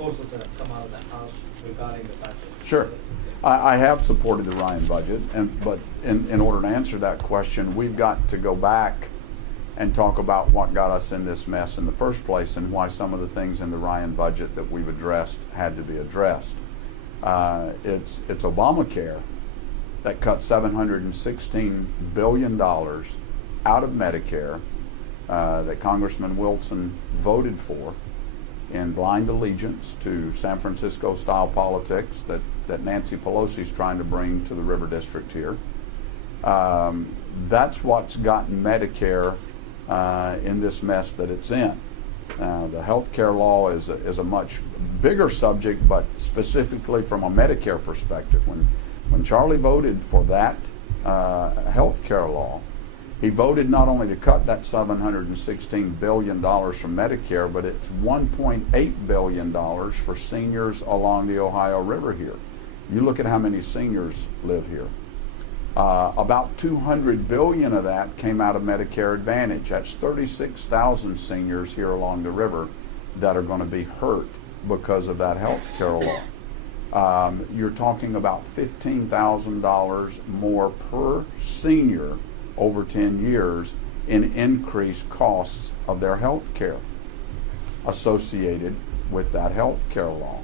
proposals that have come out of the House regarding the budget. Sure. I have supported the Ryan budget, but in order to answer that question, we've got to go back and talk about what got us in this mess in the first place and why some of the things in the Ryan budget that we've addressed had to be addressed. It's Obamacare that cut $716 billion out of Medicare that Congressman Wilson voted for in blind allegiance to San Francisco-style politics that Nancy Pelosi's trying to bring to the River District here. That's what's gotten Medicare in this mess that it's in. The health care law is a much bigger subject, but specifically from a Medicare perspective. When Charlie voted for that health care law, he voted not only to cut that $716 billion from Medicare, but it's $1.8 billion for seniors along the Ohio River here. You look at how many seniors live here. About $200 billion of that came out of Medicare Advantage. That's 36,000 seniors here along the river that are going to be hurt because of that health care law. You're talking about $15,000 more per senior over 10 years in increased costs of their health care associated with that health care law.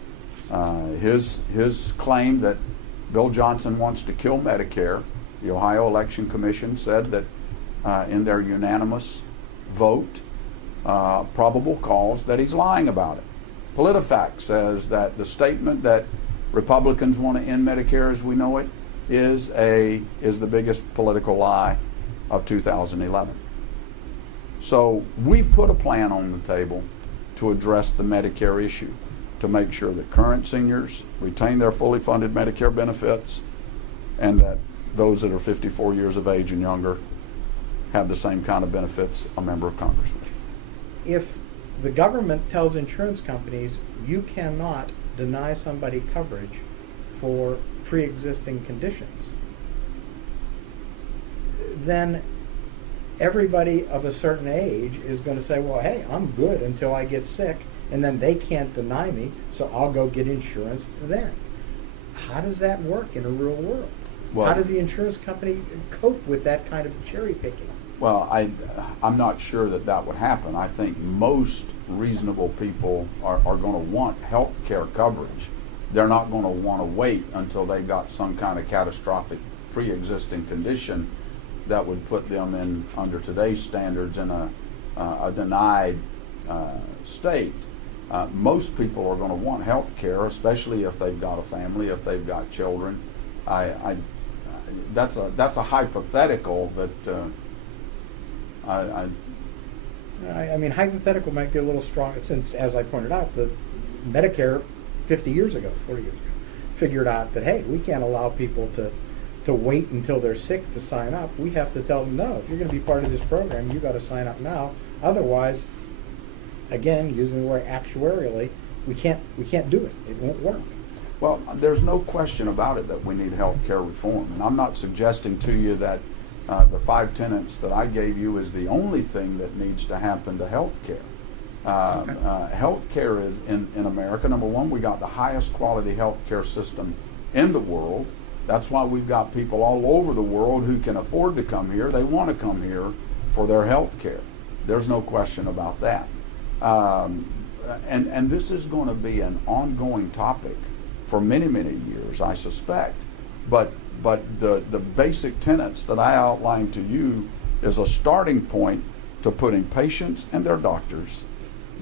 His claim that Bill Johnson wants to kill Medicare, the Ohio Election Commission said that in their unanimous vote, probable cause, that he's lying about it. PolitiFact says that the statement that Republicans want to end Medicare as we know it is the biggest political lie of 2011. So we've put a plan on the table to address the Medicare issue, to make sure that current seniors retain their fully funded Medicare benefits and that those that are 54 years of age and younger have the same kind of benefits a member of Congress would. If the government tells insurance companies you cannot deny somebody coverage for pre-existing conditions, then everybody of a certain age is going to say, well, hey, I'm good until I get sick, and then they can't deny me, so I'll go get insurance then. How does that work in a real world? Well, how does the insurance company cope with that kind of cherry picking? Well, I'm not sure that would happen. I think most reasonable people are going to want health care coverage. They're not going to want to wait until they've got some kind of catastrophic pre-existing condition that would put them in, under today's standards, in a denied state. Most people are going to want health care, especially if they've got a family, if they've got children. That's a hypothetical that I mean, hypothetical might be a little strong, since, as I pointed out, the Medicare 50 years ago, 40 years ago, figured out that, hey, we can't allow people to wait until they're sick to sign up. We have to tell them, no, if you're going to be part of this program, you got to sign up now. Otherwise, again, using the word actuarially, we can't do it. It won't work. Well, there's no question about it that we need health care reform. And I'm not suggesting to you that the 5 tenets that I gave you is the only thing that needs to happen to health care. Health care is, in America, number one, we got the highest quality health care system in the world. That's why we've got people all over the world who can afford to come here. They want to come here for their health care. There's no question about that. And this is going to be an ongoing topic for many, many years, I suspect. But the basic tenets that I outlined to you is a starting point to putting patients and their doctors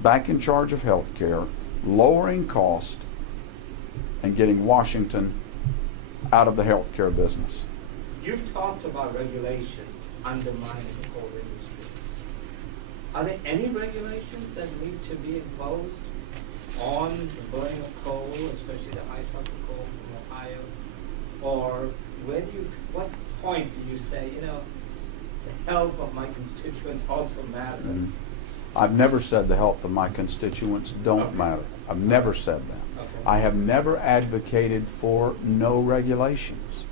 back in charge of health care, lowering cost, and getting Washington out of the healthcare business. You've talked about regulations undermining the whole industry. Are there any regulations that need to be imposed on the burning of coal, especially the high sulfur coal from Ohio? Or what point do you say, the health of my constituents also matters? Mm-hmm. I've never said the health of my constituents don't matter. I've never said that. Okay. I have never advocated for no regulations.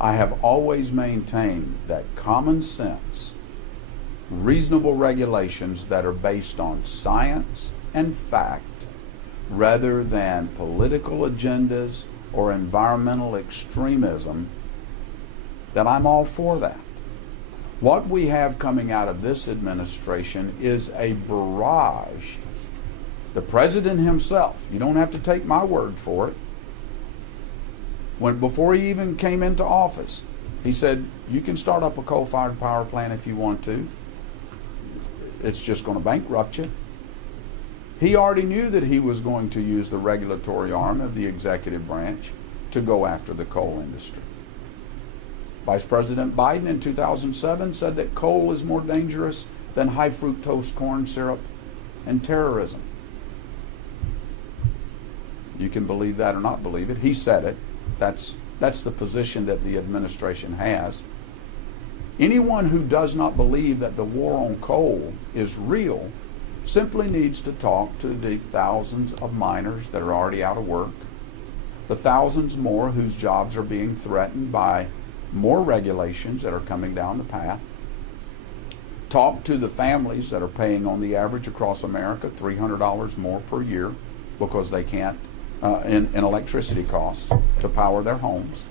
I have always maintained that common sense, reasonable regulations that are based on science and fact rather than political agendas or environmental extremism, then I'm all for that. What we have coming out of this administration is a barrage. The president himself, you don't have to take my word for it, before he even came into office, he said, you can start up a coal-fired power plant if you want to. It's just going to bankrupt you. He already knew that he was going to use the regulatory arm of the executive branch to go after the coal industry. Vice President Biden in 2007 said that coal is more dangerous than high fructose corn syrup and terrorism. You can believe that or not believe it. He said it. That's the position that the administration has. Anyone who does not believe that the war on coal is real simply needs to talk to the thousands of miners that are already out of work, the thousands more whose jobs are being threatened by more regulations that are coming down the path. Talk to the families that are paying on the average across America $300 more per year because they can't in electricity costs to power their homes.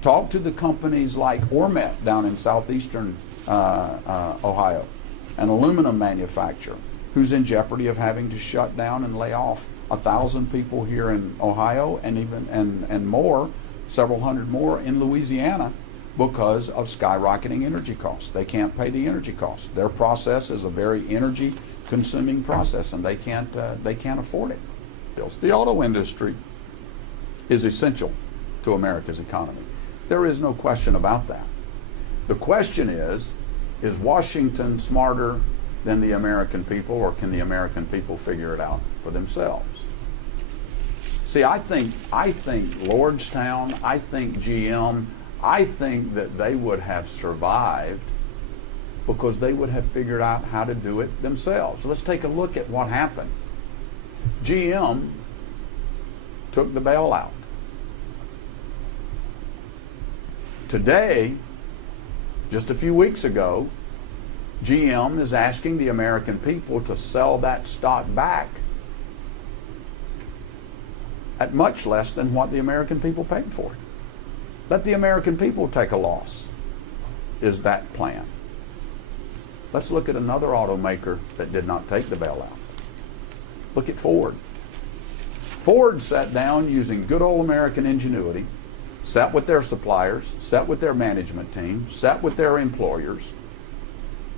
Talk to the companies like Ormet down in southeastern Ohio, an aluminum manufacturer who's in jeopardy of having to shut down and lay off 1,000 people here in Ohio and more, several hundred more in Louisiana because of skyrocketing energy costs. They can't pay the energy costs. Their process is a very energy consuming process and they can't afford it. The auto industry is essential to America's economy. There is no question about that. The question is Washington smarter than the American people, or can the American people figure it out for themselves? See, I think Lordstown, I think GM, I think that they would have survived because they would have figured out how to do it themselves. Let's take a look at what happened. GM took the bailout. Today, just a few weeks ago, GM is asking the American people to sell that stock back at much less than what the American people paid for it. Let the American people take a loss, is that plan. Let's look at another automaker that did not take the bailout. Look at Ford. Ford sat down using good old American ingenuity, sat with their suppliers, sat with their management team, sat with their employers,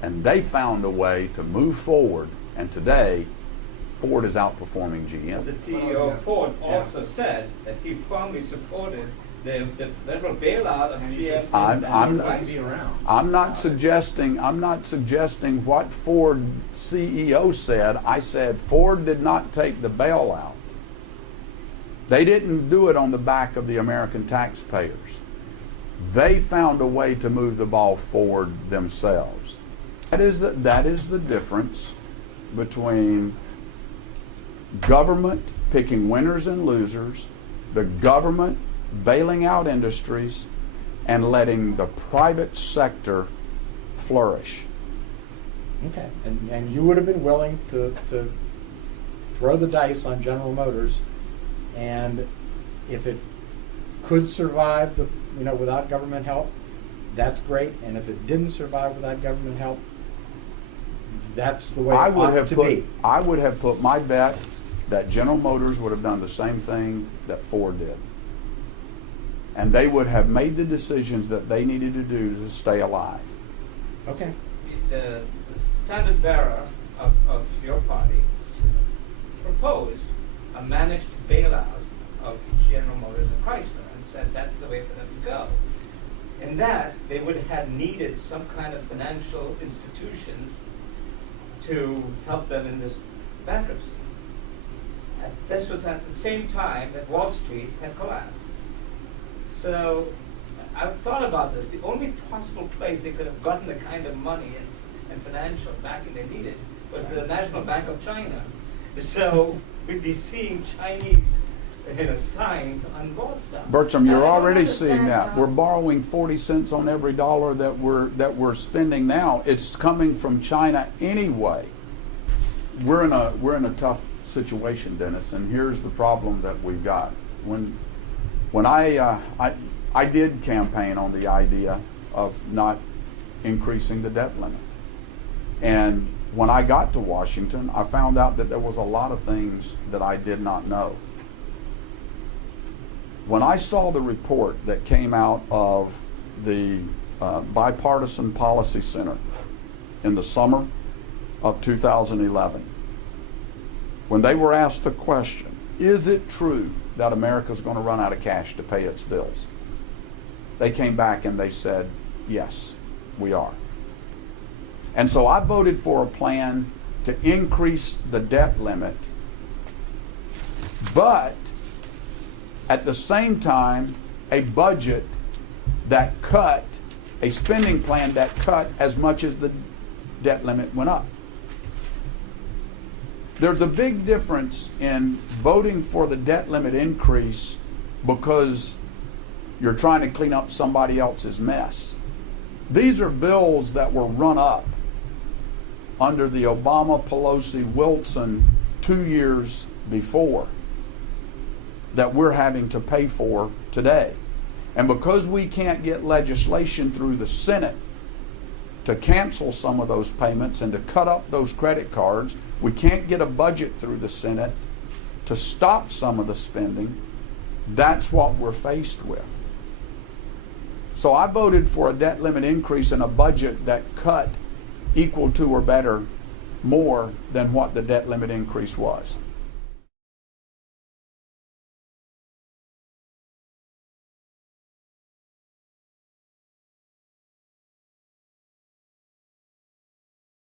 and they found a way to move forward. And today, Ford is outperforming GM. The CEO of Ford also said that he firmly supported the federal bailout of GM. I'm not suggesting what Ford CEO said. I said Ford did not take the bailout. They didn't do it on the back of the American taxpayers. They found a way to move the ball forward themselves. That is the difference between government picking winners and losers, the government bailing out industries, and letting the private sector flourish. Okay, and you would have been willing to throw the dice on General Motors, and if it could survive without government help, that's great. And if it didn't survive without government help, that's the way it ought to be. I would have put my bet that General Motors would have done the same thing that Ford did. And they would have made the decisions that they needed to do to stay alive. Okay. The standard bearer of your party proposed a managed bailout of General Motors and Chrysler and said that's the way for them to go. In that, they would have needed some kind of financial institutions to help them in this bankruptcy. And this was at the same time that Wall Street had collapsed. So I've thought about this. The only possible place they could have gotten the kind of money and financial backing they needed was the National Bank of China. So we'd be seeing Chinese signs on gold stocks. Bertram, you're already seeing that. We're borrowing 40 cents on every dollar that we're spending now. It's coming from China anyway. We're in a tough situation, Dennis, and here's the problem that we've got. When I did campaign on the idea of not increasing the debt limit. And when I got to Washington, I found out that there was a lot of things that I did not know. When I saw the report that came out of the Bipartisan Policy Center in the summer of 2011, when they were asked the question, is it true that America's going to run out of cash to pay its bills? They came back and they said, yes, we are. And so I voted for a plan to increase the debt limit, but at the same time, a budget that cut, a spending plan that cut as much as the debt limit went up. There's a big difference in voting for the debt limit increase because you're trying to clean up somebody else's mess. These are bills that were run up under the Obama, Pelosi, Wilson 2 years before that we're having to pay for today. And because we can't get legislation through the Senate to cancel some of those payments and to cut up those credit cards, we can't get a budget through the Senate to stop some of the spending. That's what we're faced with. So I voted for a debt limit increase in a budget that cut equal to or better more than what the debt limit increase was.